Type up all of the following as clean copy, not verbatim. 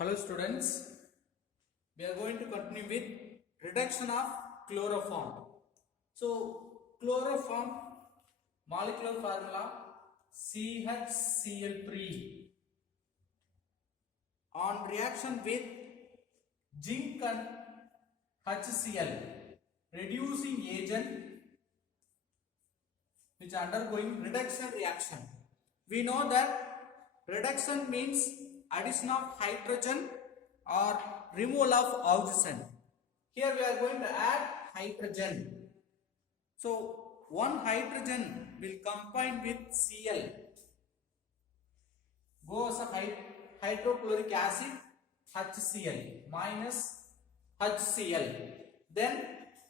Hello students, we are going to continue with reduction of chloroform. So chloroform molecular formula CHCl3 on reaction with zinc and HCl reducing agent which undergoing reduction reaction. We know that reduction means addition of hydrogen or removal of oxygen. Here we are going to add hydrogen. So one hydrogen will combine with Cl, go as a hydrochloric acid HCl minus HCl. Then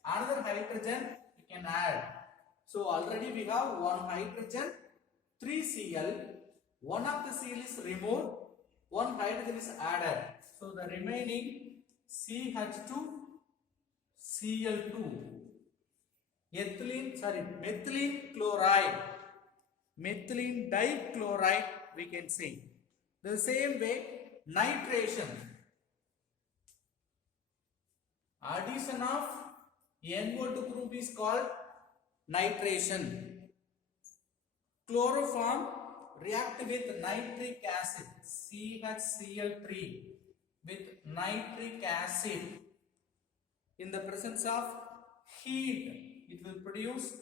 another hydrogen we can add. So already we have one hydrogen, 3 Cl. One of the Cl is removed, one hydrogen is added. So the remaining CH2 Cl2 methylene chloride, methylene dichloride we can say. The same way nitration, addition of NO2 group is called nitration. Chloroform react with nitric acid CHCl3 with nitric acid. In the presence of heat, it will produce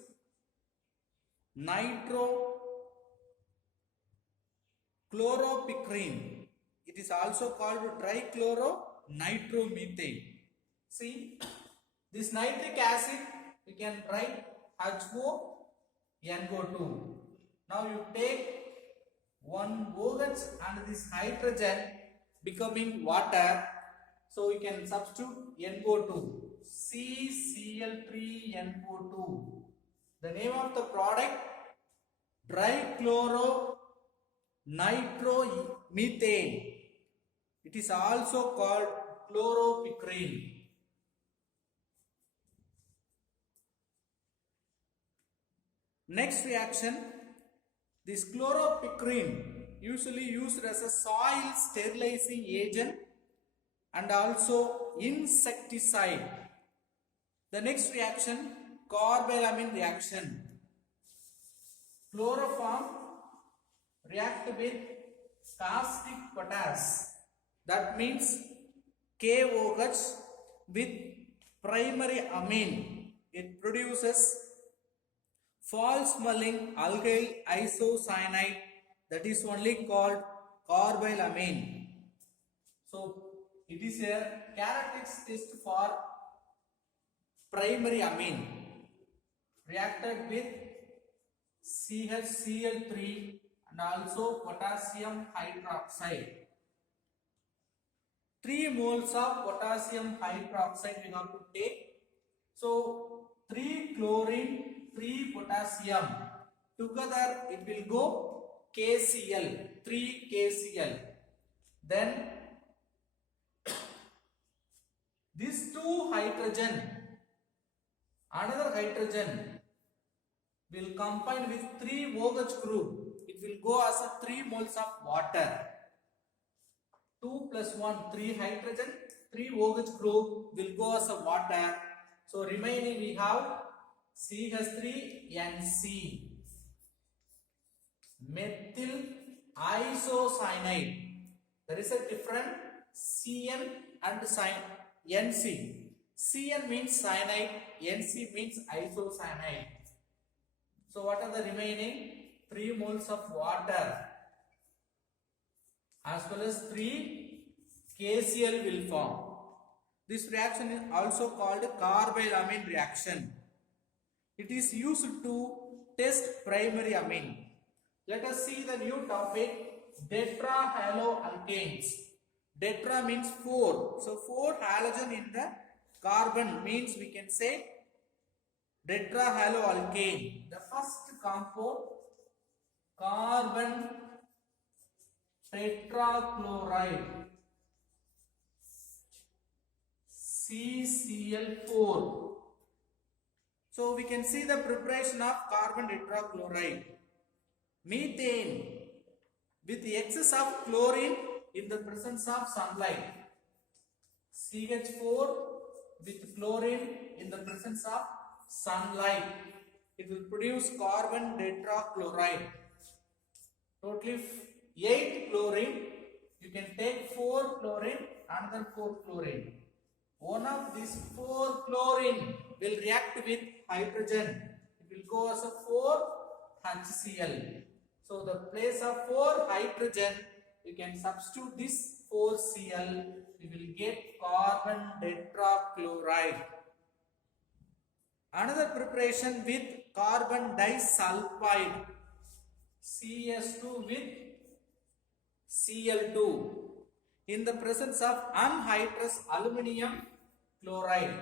nitrochloropicrine. It is also called trichloronitromethane. See, this nitric acid we can write HONO2. Now you take one OH and this hydrogen becoming water. So you can substitute NO2, CCl3NO2. The name of the product trichloronitromethane. It is also called chloropicrine. Next reaction, this chloropicrine usually used as a soil sterilizing agent and also insecticide. The next reaction, carbylamine reaction. Chloroform react with caustic potash. That means KOH with primary amine. It produces false smelling alkyl isocyanide, that is only called carbylamine. So it is a characteristic for primary amine. Reacted with CHCl3 and also potassium hydroxide. 3 moles of potassium hydroxide we have to take. So 3 chlorine, 3 potassium, together it will go KCl, 3 KCl. Then these 2 hydrogen, another hydrogen will combine with 3 OH group. It will go as a 3 moles of water. 2 plus 1, 3 hydrogen, 3 OH group will go as a water. So remaining we have CH3NC, methyl isocyanide. There is a difference CN and NC. CN means cyanide, NC means isocyanide. So what are the remaining? 3 moles of water as well as 3 KCl will form. This reaction is also called carbylamine reaction. It is used to test primary amine. Let us see the new topic, tetrahaloalkanes. Tetra means 4. So 4 halogen in the carbon means we can say tetrahaloalkane. The first compound, carbon tetrachloride, CCl4. So we can see the preparation of carbon tetrachloride. Methane, with the excess of chlorine in the presence of sunlight. CH4 with chlorine in the presence of sunlight. It will produce carbon tetrachloride. Totally 8 chlorine. You can take 4 chlorine, another 4 chlorine. One of these 4 chlorine will react with hydrogen. It will go as a 4 HCl. So the place of 4 hydrogen, you can substitute this 4 Cl. You will get carbon tetrachloride. Another preparation with carbon disulfide, CS2 with Cl2 in the presence of anhydrous aluminium chloride.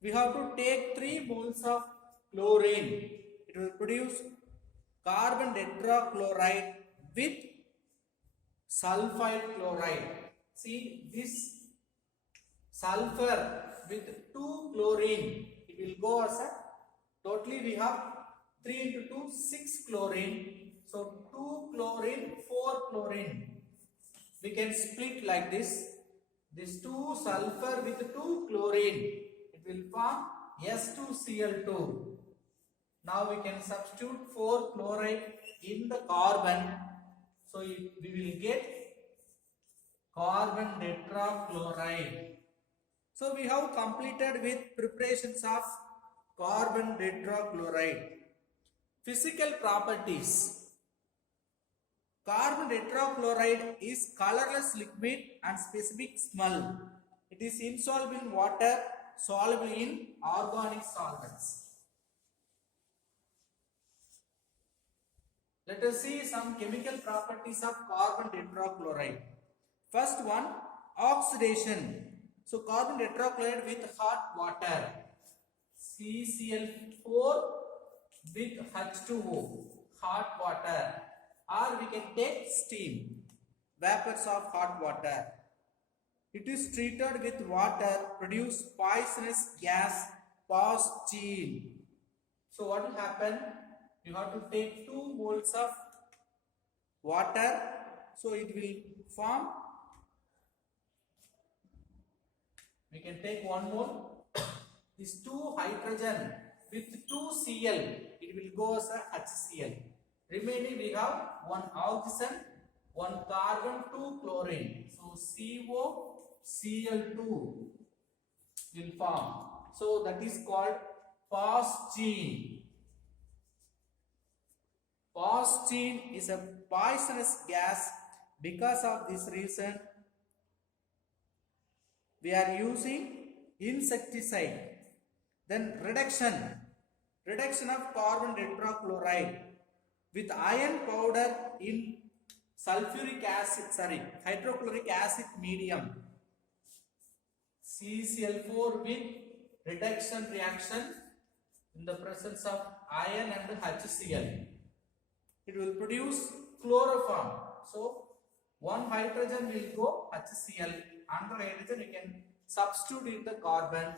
We have to take 3 moles of chlorine. It will produce carbon tetrachloride with sulfide chloride. See this sulfur with 2 chlorine. It will go as a, totally we have 3 into 2, 6 chlorine. So 2 chlorine, 4 chlorine. We can split like this. This 2 sulfur with 2 chlorine. It will form S2Cl2. Now we can substitute 4 chloride in the carbon. So we will get carbon tetrachloride. So we have completed with preparations of carbon tetrachloride. Physical properties. Carbon tetrachloride is colorless liquid and specific smell. It is insoluble in water, soluble in organic solvents. Let us see some chemical properties of carbon tetrachloride. First one, oxidation. So carbon tetrachloride with hot water, CCl4 with H2O, hot water, or we can take steam, vapors of hot water. It is treated with water, produce poisonous gas, phosgene. So what will happen? You have to take 2 moles of water, so it will form, we can take 1 mole, this 2 hydrogen with 2 Cl, it will go as a HCl. Remaining we have 1 oxygen, 1 carbon, 2 chlorine. So COCl2 will form. So that is called phosgene. Phosgene is a poisonous gas. Because of this reason, we are using insecticide. Then reduction of carbon tetrachloride with iron powder in hydrochloric acid medium, CCl4 with reduction reaction in the presence of iron and HCl. It will produce chloroform. So 1 hydrogen will go HCl, another hydrogen you can substitute in the carbon,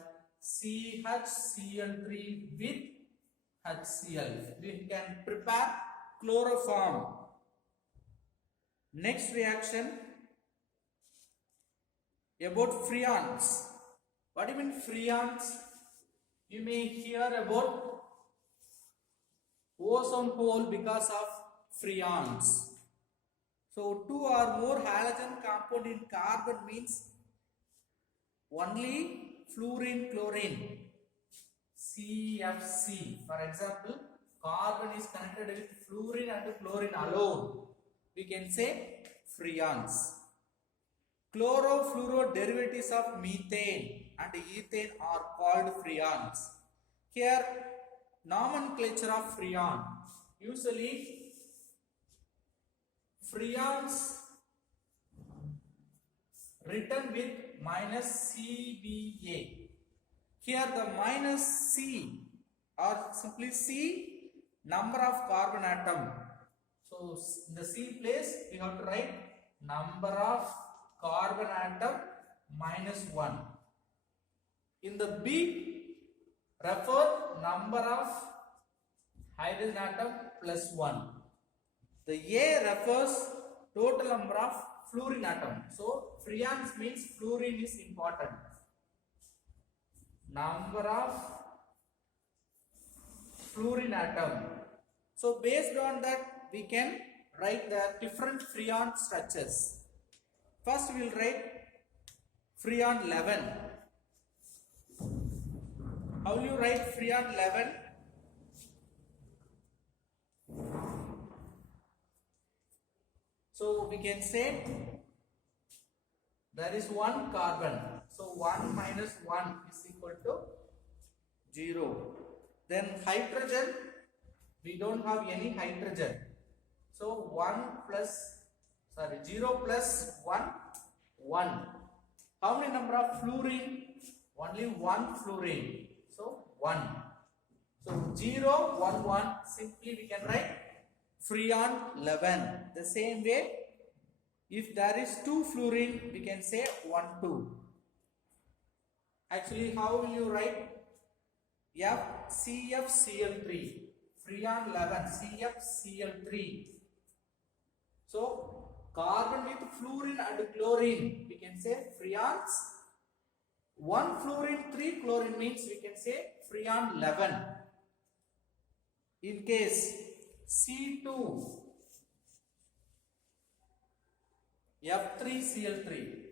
CHCl3 with HCl. We can prepare chloroform. Next reaction about freons. What do you mean freons? You may hear about ozone hole because of freons. So 2 or more halogen compound in carbon means only fluorine chlorine, CFC. For example, carbon is connected with fluorine and chlorine alone. We can say freons. Chlorofluoro derivatives of methane and ethane are called freons. Here, nomenclature of freon. Usually, freons written with minus CBA. Here the minus C or simply C, number of carbon atom. So in the C place we have to write number of carbon atom minus 1. In the B, refer number of hydrogen atom plus 1. The A refers total number of fluorine atom. So freons means fluorine is important. Number of fluorine atom. So based on that we can write the different freon structures. First we will write freon 11. How will you write freon 11? So we can say there is one carbon. So 1 minus 1 is equal to 0. Then hydrogen, we don't have any hydrogen. So 0 plus 1, 1. How many number of fluorine? Only one fluorine. So 1. So 0, 1, 1. Simply we can write freon 11. The same way, if there is 2 fluorine, we can say 1, 2. Actually, how will you write? FCFCl3. Freon 11, CFCl3. So, carbon with fluorine and chlorine, we can say freons. 1 fluorine, 3 chlorine means we can say freon 11. In case C2, F3Cl3.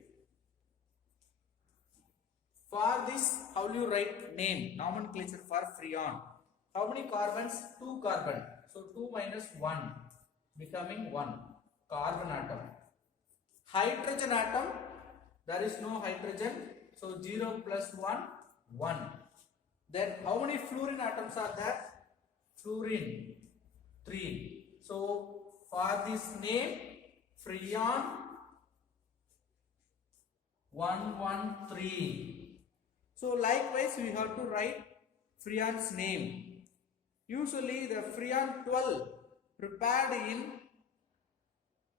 For this, how will you write name, nomenclature for freon? How many carbons? 2 carbon. So 2 minus 1 becoming 1 carbon atom. Hydrogen atom, there is no hydrogen. So 0 plus 1, 1. Then how many fluorine atoms are there? Fluorine, 3. So for this name, freon 113. So likewise we have to write freon's name. Usually the freon 12 prepared in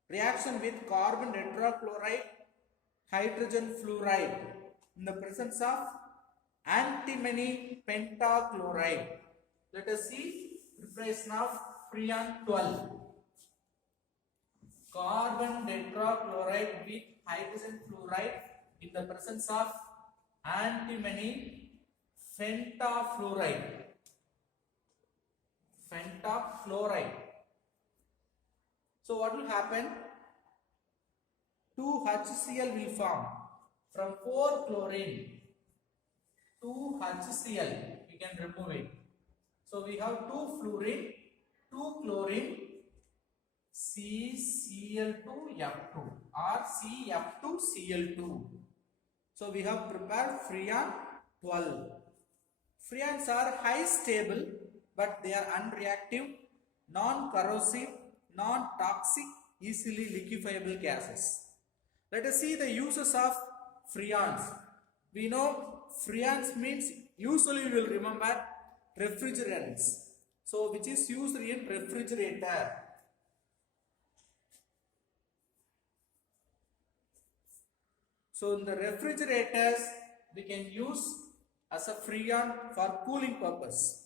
reaction with carbon tetrachloride, hydrogen fluoride in the presence of antimony pentachloride. Let us see preparation of freon 12. Carbon tetrachloride with hydrogen fluoride in the presence of antimony pentafluoride. So what will happen? 2 HCl will form from 4 chlorine. 2 HCl, we can remove it. So we have 2 fluorine, 2 chlorine, CCl2F2 or CF2Cl2. So we have prepared freon 12. Freons are high stable, but they are unreactive, non-corrosive, non-toxic, easily liquefiable gases. Let us see the uses of freons. We know freons means, usually we will remember refrigerants. So which is used in refrigerator. So in the refrigerators, we can use as a freon for cooling purpose.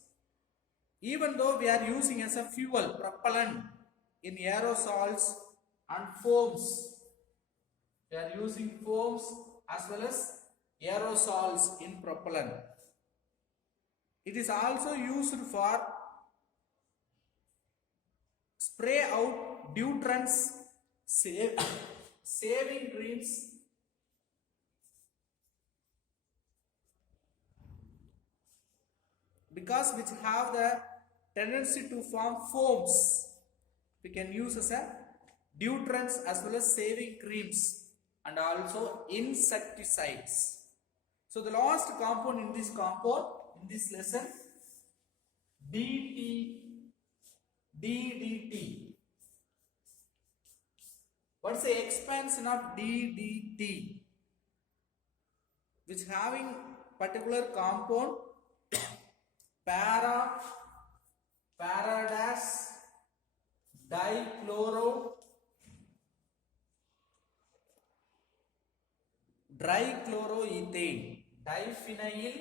Even though we are using as a fuel, propellant in aerosols and foams. We are using foams as well as aerosols in propellant. It is also used for spray out deodorants, saving creams, because which have the tendency to form foams. We can use as a deodorants as well as saving creams and also insecticides. So the last compound in this lesson, DDT. What's the expansion of DDT? Which having particular compound para-dash dichloroethane, diphenyl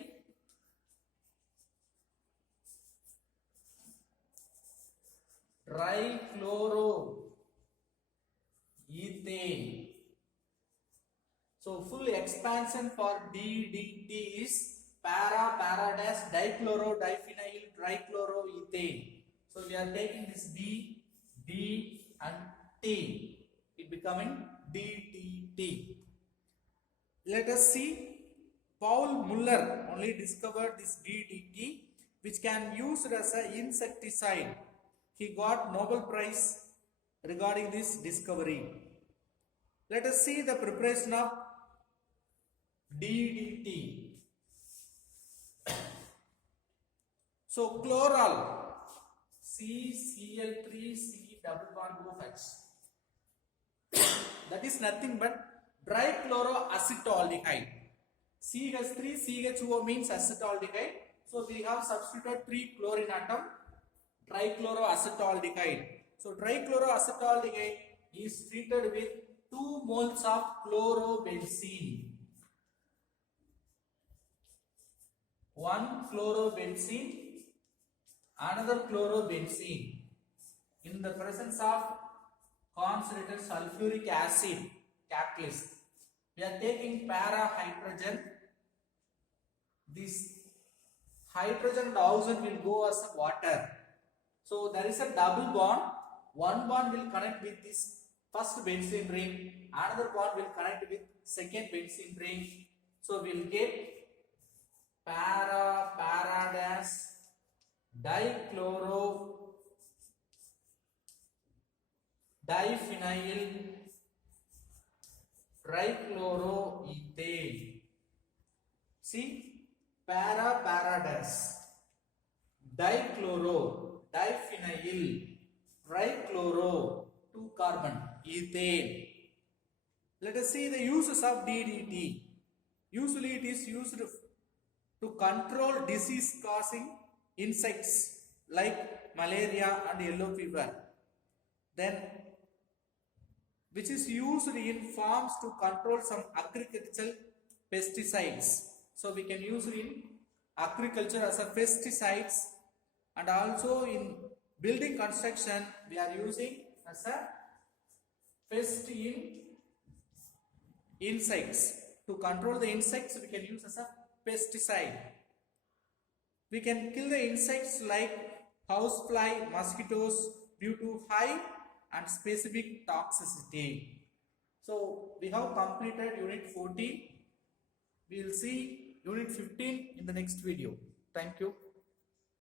Trichloroethane. So full expansion for DDT is para dash dichloro diphenyl trichloroethane. So we are taking this D and T. It becoming DDT. Let us see. Paul Muller only discovered this DDT, which can be used as an insecticide. He got Nobel Prize regarding this discovery. Let us see the preparation of DDT. So chloral, CCl3C double bond OH. That is nothing but dichloroacetaldehyde. CH3 CHO means acetaldehyde. So we have substituted 3 chlorine atom, trichloroacetaldehyde. So trichloroacetaldehyde is treated with 2 moles of chlorobenzene. 1 chlorobenzene, another chlorobenzene. In the presence of concentrated sulfuric acid catalyst, we are taking para hydrogen. This hydrogen and oxygen will go as water. So there is a double bond. One bond will connect with this first benzene ring, another bond will connect with second benzene ring. So we will get para dash dichloro diphenyl trichloroethane. See, para dash dichloro diphenyl trichloro 2 carbon ethane. Let us see the uses of DDT. Usually it is used to control disease causing insects like malaria and yellow fever. Then which is used in farms to control some agricultural pesticides. So we can use it in agriculture as a pesticides, and also in building construction we are using as a pest in insects. To control the insects we can use as a pesticide. We can kill the insects like housefly, mosquitoes due to high and specific toxicity. So we have completed unit 14. We will see unit 15 in the next video. Thank you.